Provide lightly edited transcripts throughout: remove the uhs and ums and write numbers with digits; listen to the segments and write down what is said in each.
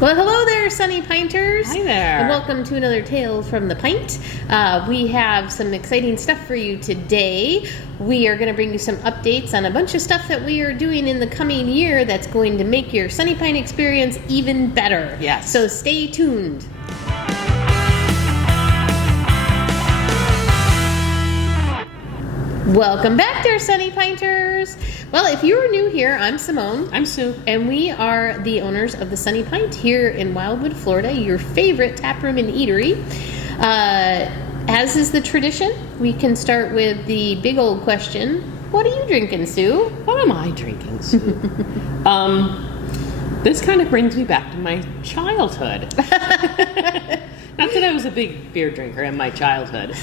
Well, hello there, Sunny Pinters. Hi there. And welcome to another Tale from the Pint. We have some exciting stuff for you today. We are going to bring you some updates on a bunch of stuff that we are doing in the coming year that's going to make your Sunny Pint experience even better. Yes. So stay tuned. Welcome back there, Sunny Pinters. Well, if you are new here, I'm Simone. I'm Sue. And we are the owners of the Sunny Pint here in Wildwood, Florida, your favorite tap room and eatery. As is the tradition, we can start with the big old question. What are you drinking, Sue? What am I drinking, Sue? This kind of brings me back to my childhood. Not that I was a big beer drinker in my childhood,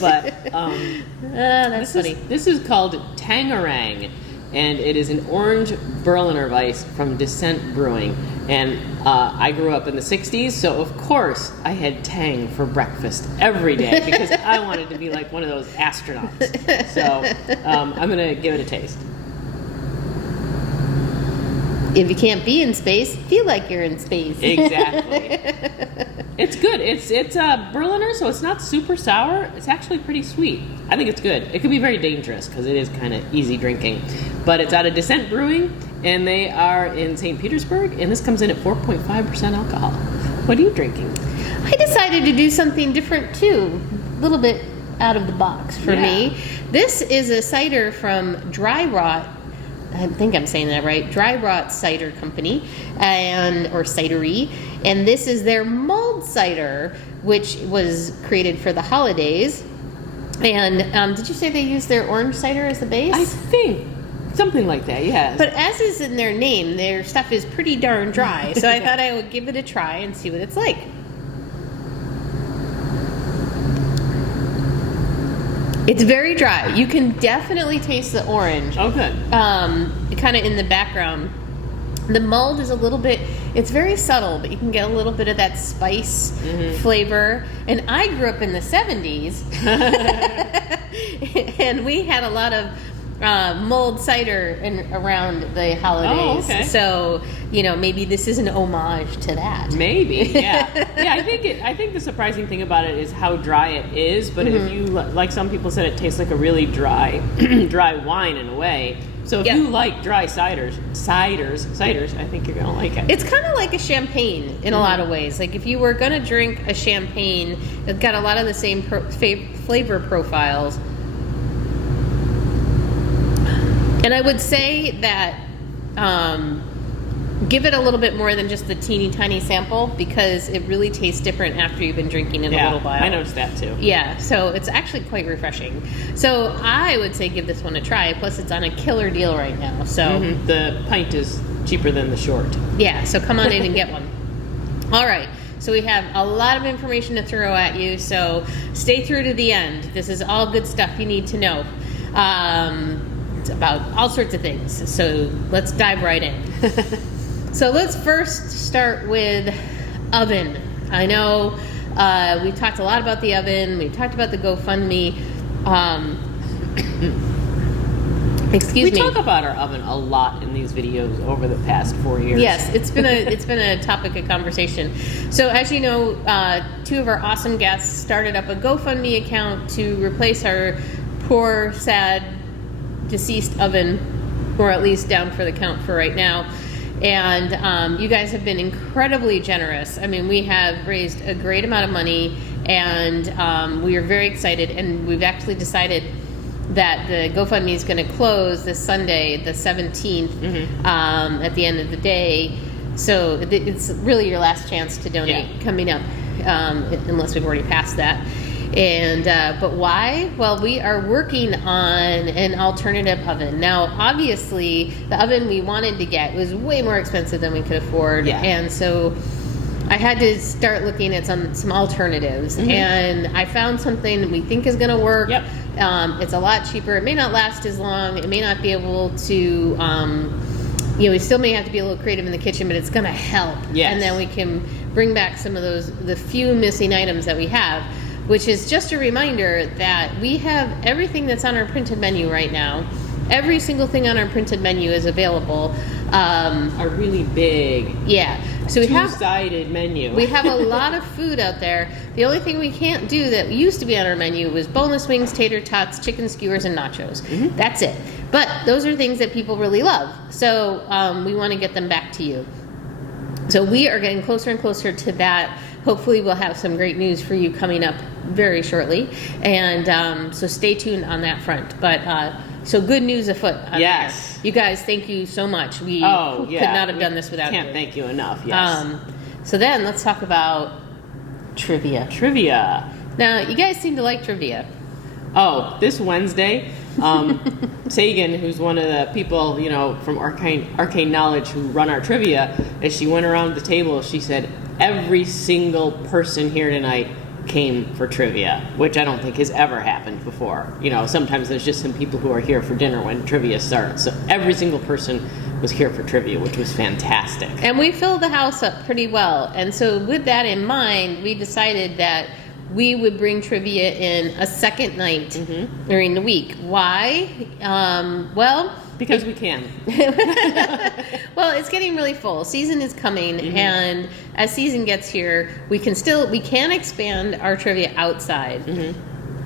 but that's funny. This is called Tangerang, and it is an orange Berliner Weiss from Descent Brewing. And I grew up in the 60s, so of course I had Tang for breakfast every day because I wanted to be like one of those astronauts. So I'm going to give it a taste. If you can't be in space, feel like you're in space. Exactly. It's good. It's Berliner, so it's not super sour. It's actually pretty sweet. I think it's good. It could be very dangerous because it is kind of easy drinking. But it's out of Descent Brewing, and they are in St. Petersburg, and this comes in at 4.5% alcohol. What are you drinking? I decided to do something different too, a little bit out of the box for me. This is a cider from Dry Rot. I think I'm saying that right. Dry Rot Cider Company, or cidery, and this is their mulled cider, which was created for the holidays. And did you say they use their orange cider as the base? I think something like that. Yeah. But as is in their name, their stuff is pretty darn dry. So I thought I would give it a try and see what it's like. It's very dry. You can definitely taste the orange. Oh, good. Kind of in the background. The mulled is a little bit, it's very subtle, but you can get a little bit of that spice flavor. And I grew up in the 70s, and we had a lot of mulled cider around the holidays. Oh, okay. So, maybe this is an homage to that. Maybe, yeah. Yeah, I think the surprising thing about it is how dry it is, but if you, like some people said, it tastes like a really dry dry wine in a way. So if you like dry ciders, I think you're going to like it. It's kind of like a champagne in a lot of ways. Like if you were going to drink a champagne, it's got a lot of the same flavor profiles. And I would say that give it a little bit more than just the teeny tiny sample because it really tastes different after you've been drinking it a little while. I noticed that too. Yeah, so it's actually quite refreshing. So I would say give this one a try. Plus, it's on a killer deal right now. So the pint is cheaper than the short. Yeah, so come on in and get one. All right. So we have a lot of information to throw at you. So stay through to the end. This is all good stuff you need to know. It's about all sorts of things. So let's dive right in. So let's first start with oven. I know we've talked a lot about the oven. We've talked about the GoFundMe. We talk about our oven a lot in these videos over the past 4 years. Yes, it's been a topic of conversation. So as you know, two of our awesome guests started up a GoFundMe account to replace our poor, sad, deceased oven, or at least down for the count for right now. And you guys have been incredibly generous. I mean, we have raised a great amount of money, and we are very excited. And we've actually decided that the GoFundMe is going to close this Sunday, the 17th, at the end of the day. So it's really your last chance to donate coming up, unless we've already passed that. And but why? Well, we are working on an alternative oven. Now, obviously, the oven we wanted to get was way more expensive than we could afford. And so I had to start looking at some alternatives. And I found something that we think is going to work. It's a lot cheaper. It may not last as long. It may not be able to, we still may have to be a little creative in the kitchen, but it's going to help. And then we can bring back some of the few missing items that we have. Which is just a reminder that we have everything that's on our printed menu right now. Every single thing on our printed menu is available. A really big, Yeah. So we have two-sided menu. We have a lot of food out there. The only thing we can't do that used to be on our menu was boneless wings, tater tots, chicken skewers, and nachos. That's it. But those are things that people really love. So we want to get them back to you. So we are getting closer and closer to that. Hopefully we'll have some great news for you coming up very shortly. And so stay tuned on that front. But so good news afoot. Yes. There. You guys, thank you so much. We could not have done this without you. Can't thank you enough. Yes. So then let's talk about trivia. Trivia. Now, you guys seem to like trivia. Oh, this Wednesday, Sagan, who's one of the people, from Arcane Knowledge who run our trivia, as she went around the table, she said, every single person here tonight came for trivia, which I don't think has ever happened before. Sometimes there's just some people who are here for dinner when trivia starts. So every single person was here for trivia, which was fantastic. And we filled the house up pretty well. And so with that in mind, we decided that we would bring trivia in a second night during the week. Why? Because we can. Well, it's getting really full. Season is coming, and as season gets here, we can expand our trivia outside.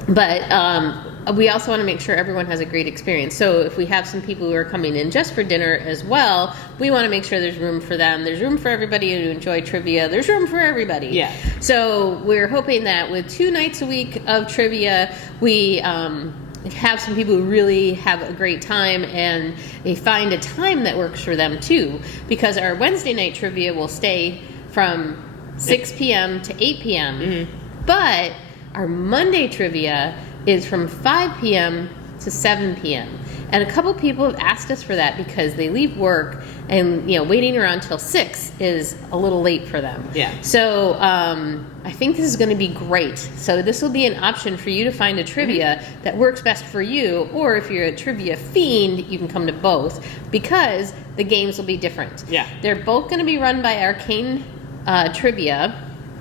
But we also want to make sure everyone has a great experience. So if we have some people who are coming in just for dinner as well, we want to make sure there's room for them. There's room for everybody to enjoy trivia. There's room for everybody. Yeah. So we're hoping that with 2 nights a week of trivia, we have some people who really have a great time, and they find a time that works for them too, because our Wednesday night trivia will stay from 6 p.m. to 8 p.m. But our Monday trivia is from 5 p.m. to 7 p.m. And a couple people have asked us for that because they leave work, and waiting around till 6 is a little late for them. Yeah. So I think this is going to be great. So this will be an option for you to find a trivia that works best for you, or if you're a trivia fiend, you can come to both, because the games will be different. Yeah. They're both going to be run by Arcane Trivia,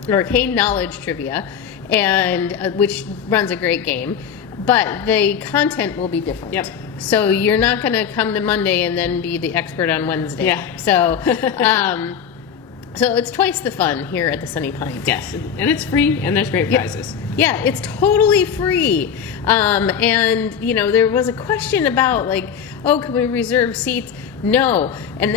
or Arcane Knowledge Trivia, and which runs a great game. But the content will be different. Yep. So you're not going to come to Monday and then be the expert on Wednesday. Yeah. So, so it's twice the fun here at the Sunny Pint. Yes, and it's free, and there's great prizes. Yeah, it's totally free. And there was a question about can we reserve seats? No. And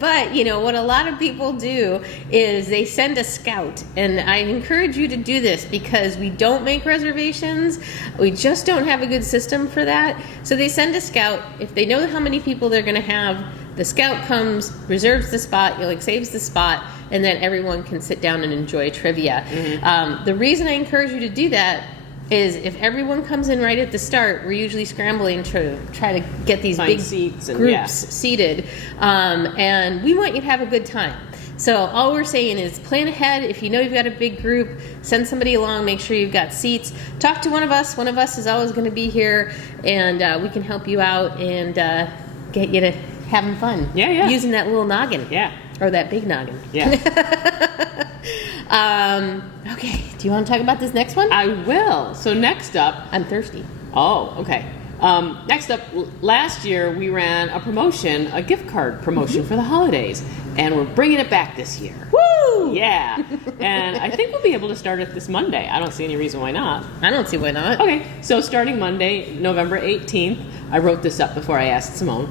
but what a lot of people do is they send a scout, and I encourage you to do this because we don't make reservations. We just don't have a good system for that. So they send a scout. If they know how many people they're going to have, the scout comes, reserves the spot, saves the spot, and then everyone can sit down and enjoy trivia. The reason I encourage you to do that is if everyone comes in right at the start, we're usually scrambling to try to get these big seats groups seated. And we want you to have a good time. So all we're saying is plan ahead. If you know you've got a big group, send somebody along, make sure you've got seats. Talk to one of us. One of us is always going to be here, and we can help you out and get you to having fun. Yeah. Using that little noggin. Yeah. Or that big noggin. Yeah. Okay. Do you want to talk about this next one? I will. So next up... I'm thirsty. Oh, okay. Next up, last year we ran a gift card promotion for the holidays, and we're bringing it back this year. Woo! Yeah. And I think we'll be able to start it this Monday. I don't see any reason why not. I don't see why not. Okay. So starting Monday, November 18th, I wrote this up before I asked Simone.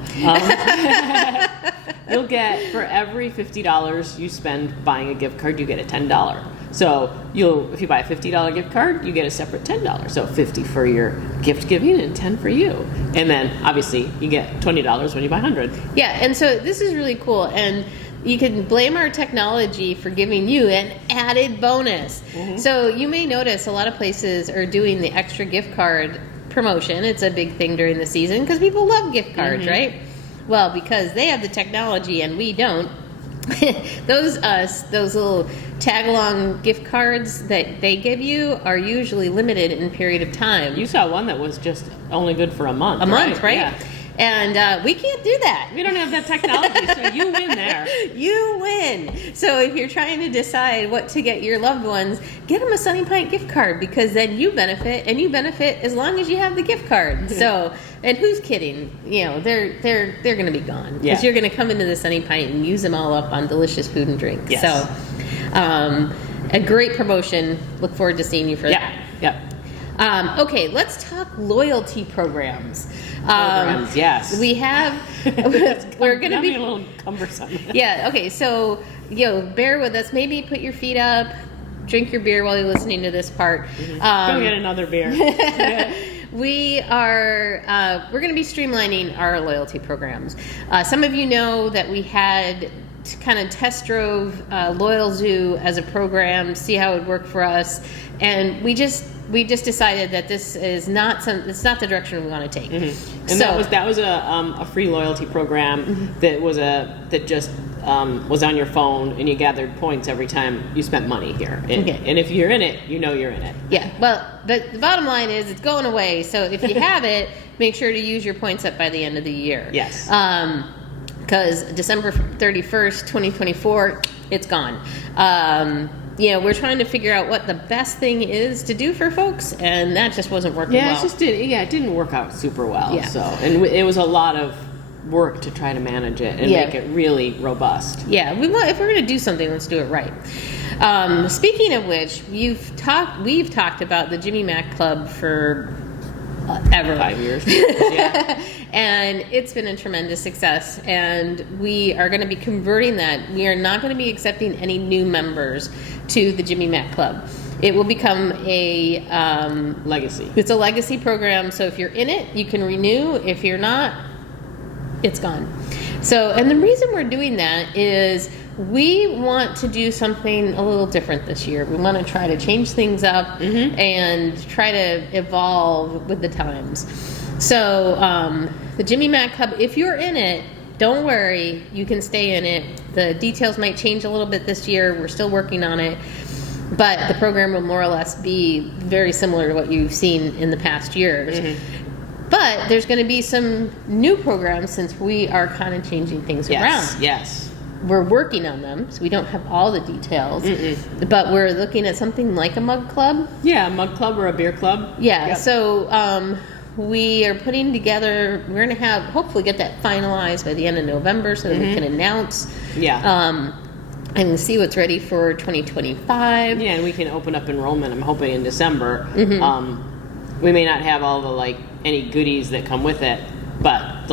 You'll get, for every $50 you spend buying a gift card, you get a $10. So if you buy a $50 gift card, you get a separate $10. So $50 for your gift giving and $10 for you. And then obviously you get $20 when you buy 100. Yeah, and so this is really cool, and you can blame our technology for giving you an added bonus. So you may notice a lot of places are doing the extra gift card promotion. It's a big thing during the season because people love gift cards, right? Well, because they have the technology and we don't. those little tag-along gift cards that they give you are usually limited in period of time. You saw one that was just only good for a month. Month, right? Yeah. And we can't do that. We don't have that technology, so you win there. You win. So if you're trying to decide what to get your loved ones, get them a Sunny Pint gift card, because then you benefit, and you benefit as long as you have the gift card. So, and who's kidding? You know, they're going to be gone, because you're going to come into the Sunny Pint and use them all up on delicious food and drink. Yes. So, a great promotion. Look forward to seeing you for that. Yep. Okay, let's talk loyalty programs. Yes. We have. We're going to be a little cumbersome. Yeah. Okay. So, bear with us. Maybe put your feet up, drink your beer while you're listening to this part. Go get another beer. We're going to be streamlining our loyalty programs. Some of you know that we had kind of test drove Loyal Zoo as a program, see how it would work for us, and we just decided that this is it's not the direction we want to take. And so, that was a free loyalty program that was was on your phone, and you gathered points every time you spent money here. And if you're in it, you know you're in it. Yeah. Well, the bottom line is it's going away. So if you have it, make sure to use your points up by the end of the year. Yes. Because December 31st, 2024, it's gone. We're trying to figure out what the best thing is to do for folks, and that just wasn't working well. It didn't work out super well. Yeah. So, and it was a lot of work to try to manage it and make it really robust. Yeah, if we're going to do something, let's do it right. Speaking of which, we've talked about the Jimmy Mac Club for ever. 5 years. Yeah. And it's been a tremendous success, and we are going to be converting that. We are not going to be accepting any new members to the Jimmy Mac Club. It will become a legacy. It's a legacy program, so if you're in it, you can renew. If you're not, it's gone. So, and the reason we're doing that is we want to do something a little different this year. We want to try to change things up and try to evolve with the times. So, the Jimmy Mac Club, if you're in it, don't worry, you can stay in it. The details might change a little bit this year. We're still working on it. But the program will more or less be very similar to what you've seen in the past years. But there's going to be some new programs since we are kind of changing things around. Yes. We're working on them, so we don't have all the details. But we're looking at something like a mug club. Yeah, a mug club or a beer club. Yeah, so we are putting together, we're going to hopefully get that finalized by the end of November so that we can announce. And see what's ready for 2025. Yeah, and we can open up enrollment, I'm hoping, in December. We may not have all the any goodies that come with it, but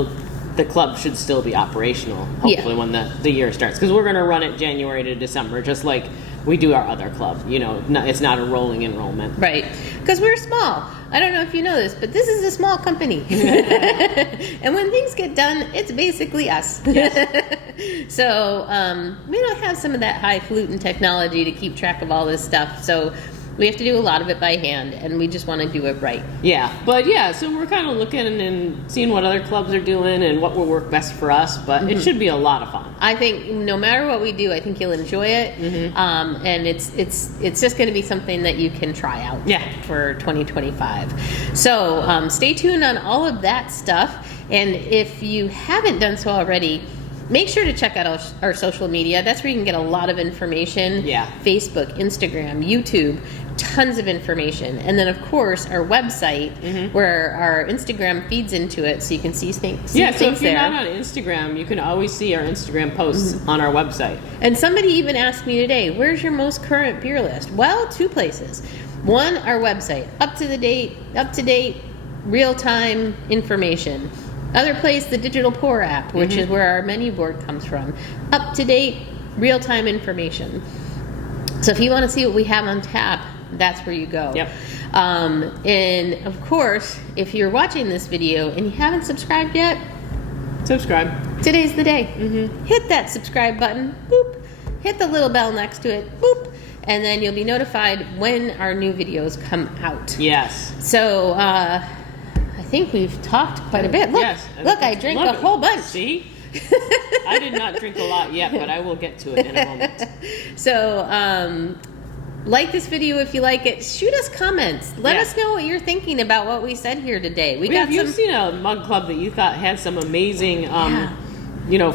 the club should still be operational, hopefully, when the year starts. Because we're going to run it January to December, just like we do our other club. It's not a rolling enrollment. Right. Because we're small. I don't know if you know this, but this is a small company. And when things get done, it's basically us. Yes. So we don't have some of that highfalutin technology to keep track of all this stuff. So we have to do a lot of it by hand, and we just want to do it right. Yeah, but so we're kind of looking and seeing what other clubs are doing and what will work best for us, but it should be a lot of fun. I think no matter what we do, I think you'll enjoy it, and it's just going to be something that you can try out for 2025. So stay tuned on all of that stuff, and if you haven't done so already, make sure to check out our social media. That's where you can get a lot of information. Yeah. Facebook, Instagram, YouTube, tons of information. And then, of course, our website, where our Instagram feeds into it, so you can see things so if you're not on Instagram, you can always see our Instagram posts on our website. And somebody even asked me today, where's your most current beer list? Well, 2 places. One, our website, up to date, real-time information. Other place, the Digital Pour app, which is where our menu board comes from. Up-to-date, real-time information. So if you want to see what we have on tap, that's where you go. Yep. And, of course, if you're watching this video and you haven't subscribed yet, subscribe. Today's the day. Hit that subscribe button. Boop. Hit the little bell next to it. Boop. And then you'll be notified when our new videos come out. Yes. So, I think we've talked quite a bit. Look, I drank a whole bunch. See? I did not drink a lot yet, but I will get to it in a moment. So, Like this video if you like it. Shoot us comments. Let us know what you're thinking about what we said here today. If you've seen a mug club that you thought had some amazing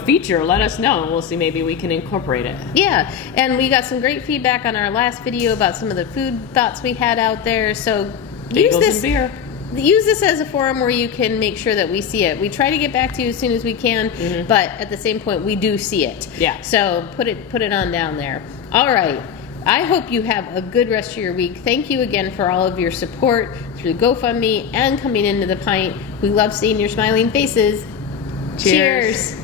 feature, let us know and we'll see, maybe we can incorporate it. Yeah, and we got some great feedback on our last video about some of the food thoughts we had out there. So use this as a forum where you can make sure that we see it. We try to get back to you as soon as we can, but at the same point, we do see it. Yeah. So put it on down there. All right. I hope you have a good rest of your week. Thank you again for all of your support through GoFundMe and coming into the Pint. We love seeing your smiling faces. Cheers.